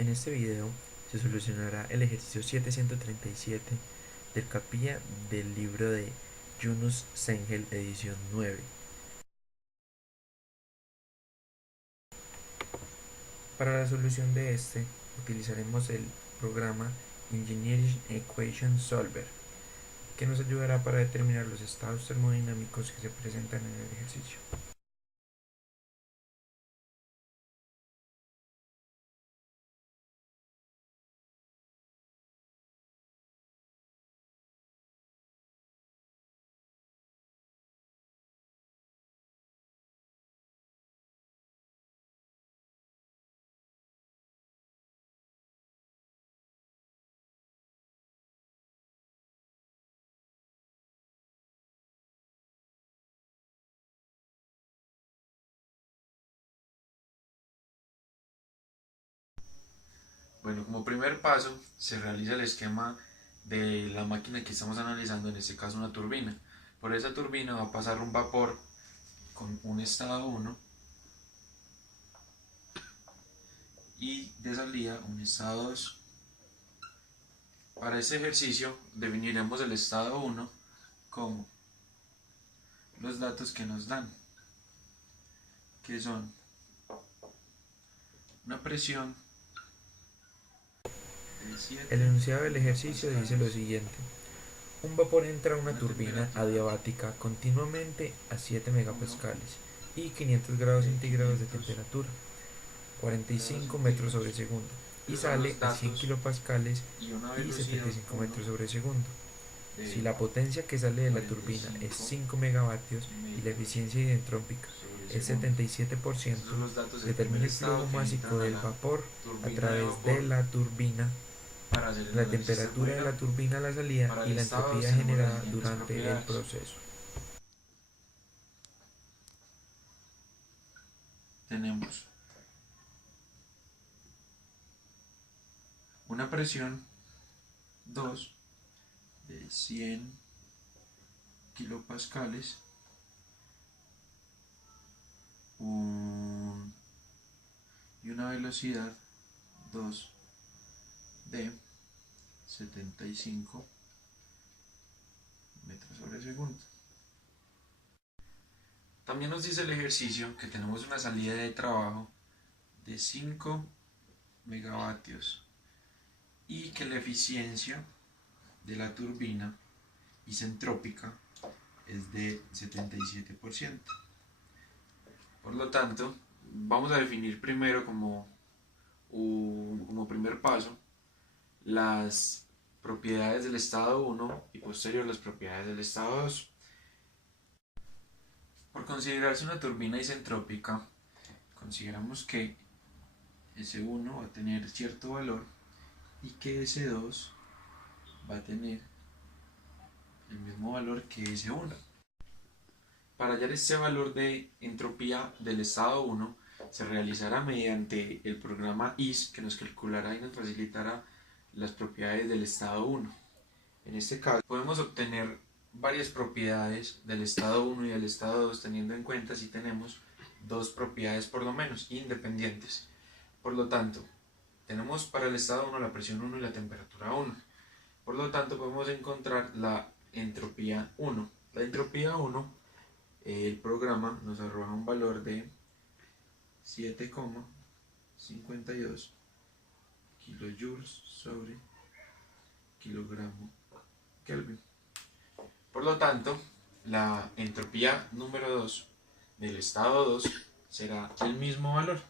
En este video se solucionará el ejercicio 737 del CAPIA del libro de Yunus Sengel edición 9. Para la solución de este utilizaremos el programa Engineering Equation Solver, que nos ayudará para determinar los estados termodinámicos que se presentan en el ejercicio. Bueno, como primer paso se realiza el esquema de la máquina que estamos analizando, en este caso una turbina. Por esa turbina va a pasar un vapor con un estado 1 y de salida un estado 2. Para este ejercicio definiremos el estado 1 como los datos que nos dan, que son una presión de El 7 enunciado del ejercicio dice lo kilopascales siguiente: un vapor entra a una una turbina temperatura adiabática continuamente a 7 1 megapascales y 500 grados de centígrados de 500 temperatura, grados 45 metros sobre centígrados. segundo, y Esos son sale los a 100 datos kilopascales y una y velocidad 75 1 metros sobre segundo. Si de la potencia que sale de la turbina es 45 5 megavatios y la metros eficiencia identrópica sobre es segundo. 77%, Estos son los datos del primer determine el flujo estado que másico entran a del la vapor a turbina de través de vapor la turbina, para hacer el la análisis temperatura de la termodinámico. turbina a la salida Para y el la estado 2 entropía tenemos las generada siguientes durante el propiedades. proceso. Tenemos una presión 2 de 100 kilopascales, y una velocidad 2 de 75 metros sobre segundo. También nos dice el ejercicio que tenemos una salida de trabajo de 5 megavatios y que la eficiencia de la turbina isentrópica es de 77%. Por lo tanto, vamos a definir primero como primer paso las propiedades del estado 1 y posterior las propiedades del estado 2. Por considerarse una turbina isentrópica, consideramos que S1 va a tener cierto valor y que S2 va a tener el mismo valor que S1. Para hallar este valor de entropía del estado 1 se realizará mediante el programa IS, que nos calculará y nos facilitará las propiedades del estado 1. En este caso podemos obtener varias propiedades del estado 1 y del estado 2 teniendo en cuenta si tenemos dos propiedades por lo menos independientes. Por lo tanto, tenemos para el estado 1 la presión 1 y la temperatura 1. Por lo tanto, podemos encontrar la entropía 1. La entropía 1, el programa nos arroja un valor de 7,52 kilojoules sobre kilogramo Kelvin. Por lo tanto, la entropía número 2 del estado 2 será el mismo valor.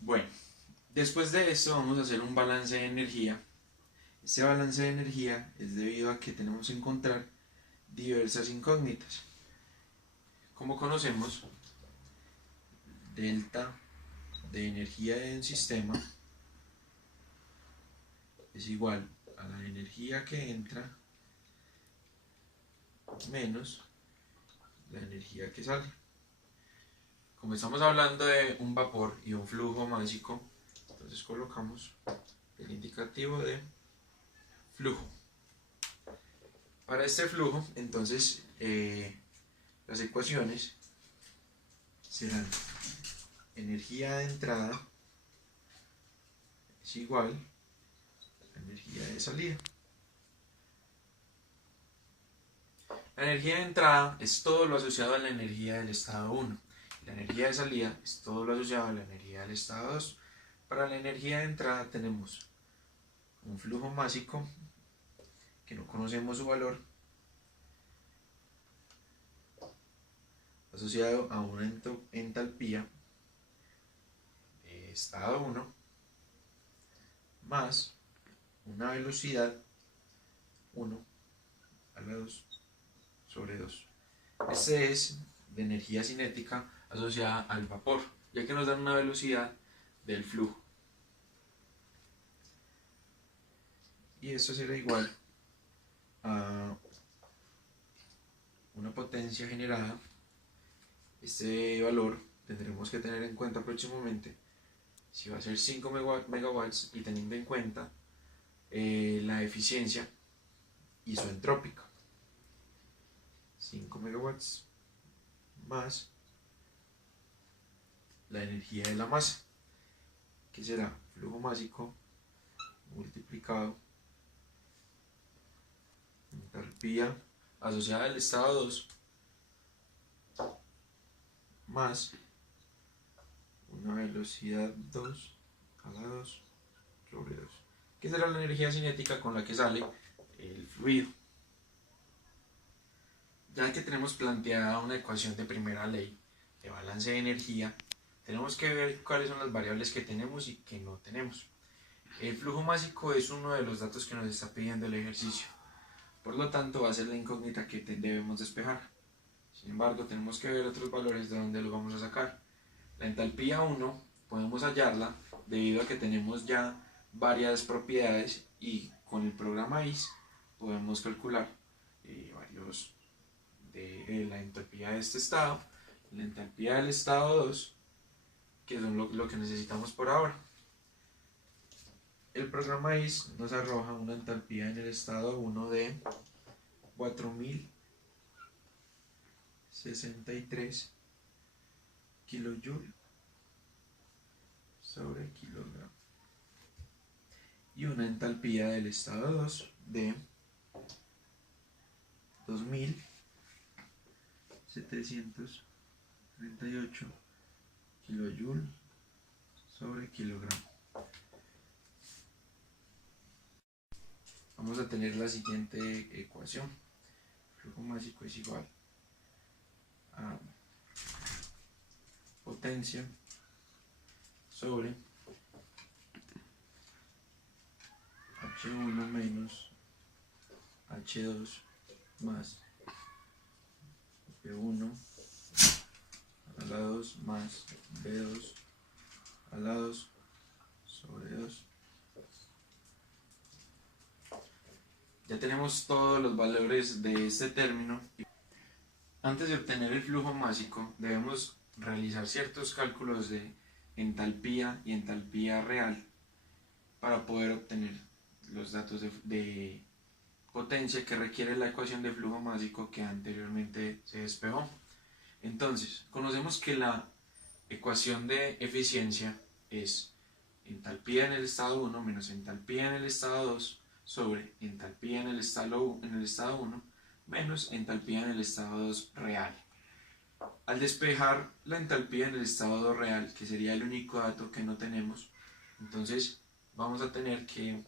Bueno, después de esto vamos a hacer un balance de energía. Este balance de energía es debido a que tenemos que encontrar diversas incógnitas. Como conocemos, delta de energía de un sistema es igual a la energía que entra menos la energía que sale. Como estamos hablando de un vapor y un flujo másico, entonces colocamos el indicativo de flujo. Para este flujo, entonces, las ecuaciones serán energía de entrada es igual a energía de salida. La energía de entrada es todo lo asociado a la energía del estado 1. La energía de salida es todo lo asociado a la energía del estado 2. Para la energía de entrada tenemos un flujo másico que no conocemos su valor, asociado a una entalpía de estado 1 más una velocidad 1 a la 2 sobre 2. Este es de energía cinética asociada al vapor, ya que nos dan una velocidad del flujo. Y esto será igual a una potencia generada. Este valor tendremos que tener en cuenta próximamente si va a ser 5 megawatts y teniendo en cuenta la eficiencia isoentrópica. 5 megawatts más la energía de la masa, que será flujo másico multiplicado entalpía asociada al estado 2 más una velocidad 2 a la 2 sobre 2, que será la energía cinética con la que sale el fluido. Ya que tenemos planteada una ecuación de primera ley de balance de energía, tenemos que ver cuáles son las variables que tenemos y que no tenemos. El flujo másico es uno de los datos que nos está pidiendo el ejercicio, por lo tanto va a ser la incógnita que debemos despejar. Sin embargo, tenemos que ver otros valores de dónde los vamos a sacar. La entalpía 1 podemos hallarla debido a que tenemos ya varias propiedades y con el programa IS podemos calcular varios de la entalpía de este estado, la entalpía del estado 2, que son lo que necesitamos por ahora. El programa IS nos arroja una entalpía en el estado 1 de 4063 kilojoule sobre kilogramo y una entalpía del estado 2 de 2738 kilojoule sobre kilogramo. Vamos a tener la siguiente ecuación. Flujo másico es igual a potencia sobre H1 menos H2 más B1 a la 2 más B2 a la 2 sobre 2. Ya tenemos todos los valores de este término. Antes de obtener el flujo másico debemos realizar ciertos cálculos de entalpía y entalpía real para poder obtener los datos de potencia que requiere la ecuación de flujo másico que anteriormente se despejó. Entonces, conocemos que la ecuación de eficiencia es entalpía en el estado 1 menos entalpía en el estado 2 sobre entalpía en el estado 1 menos entalpía en el estado 2 real. Al despejar la entalpía en el estado 2 real, que sería el único dato que no tenemos, entonces vamos a tener que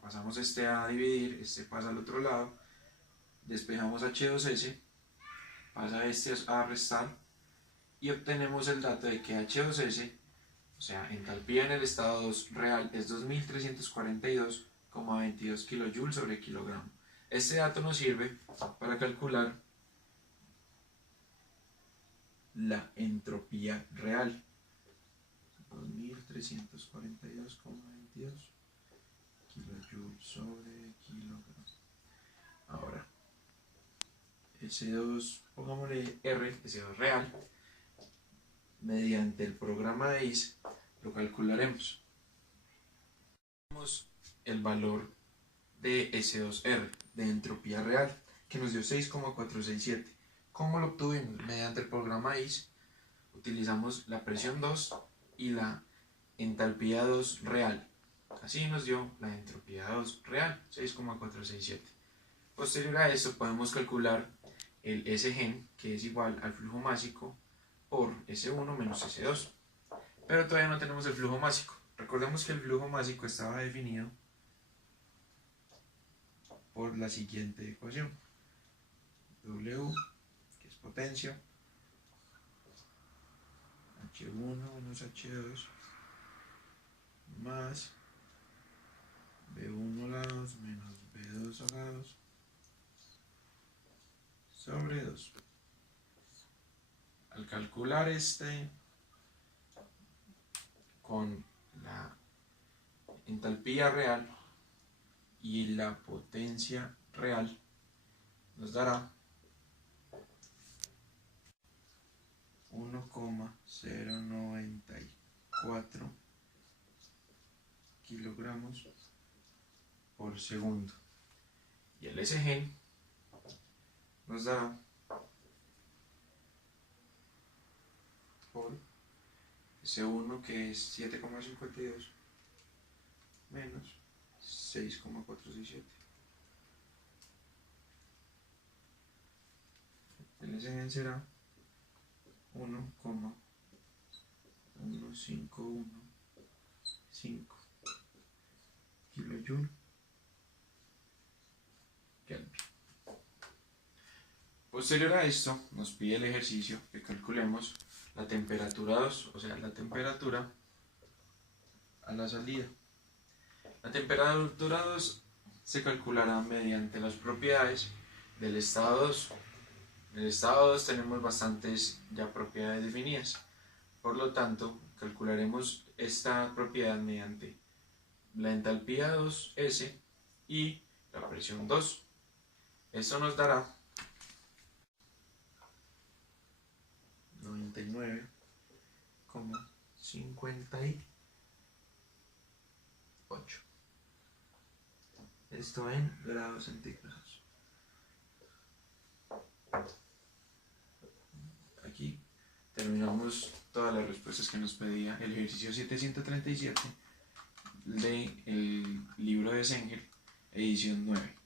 pasamos este a dividir, este pasa al otro lado, despejamos H2S, pasa este a restar y obtenemos el dato de que H2S, o sea, entalpía en el estado 2 real, es 2342,22 kJ sobre kilogramo. Este dato nos sirve para calcular la entropía real. 2342,22 kJ sobre kilogramo. Ahora, S2, pongámosle R, S2 real, mediante el programa de IS lo calcularemos. Tenemos el valor de S2R, de entropía real, que nos dio 6,467. ¿Cómo lo obtuvimos? Mediante el programa ICE utilizamos la presión 2 y la entalpía 2 real. Así nos dio la entropía 2 real, 6,467. Posterior a eso podemos calcular el Sgen, que es igual al flujo másico por S1 menos S2. Pero todavía no tenemos el flujo másico. Recordemos que el flujo másico estaba definido por la siguiente ecuación. W, que es potencia, H1 menos H2, más B1 a la 2 menos B2 a la 2, sobre 2. Al calcular con la entalpía real y la potencia real, nos dará 1,094 kilogramos por segundo. Y el Sgen nos dará por S1, que es 7,52 menos 6,467. El Sgen será 1,1515 kilojoule Kelvin. Posterior a esto, nos pide el ejercicio que calculemos la temperatura 2, o sea, la temperatura a la salida. La temperatura 2 se calculará mediante las propiedades del estado 2. En el estado 2 tenemos bastantes ya propiedades definidas. Por lo tanto, calcularemos esta propiedad mediante la entalpía 2S y la presión 2. Esto nos dará 99,58. Esto en grados centígrados. Aquí terminamos todas las respuestas que nos pedía el ejercicio 737 del libro de Sengel, edición 9.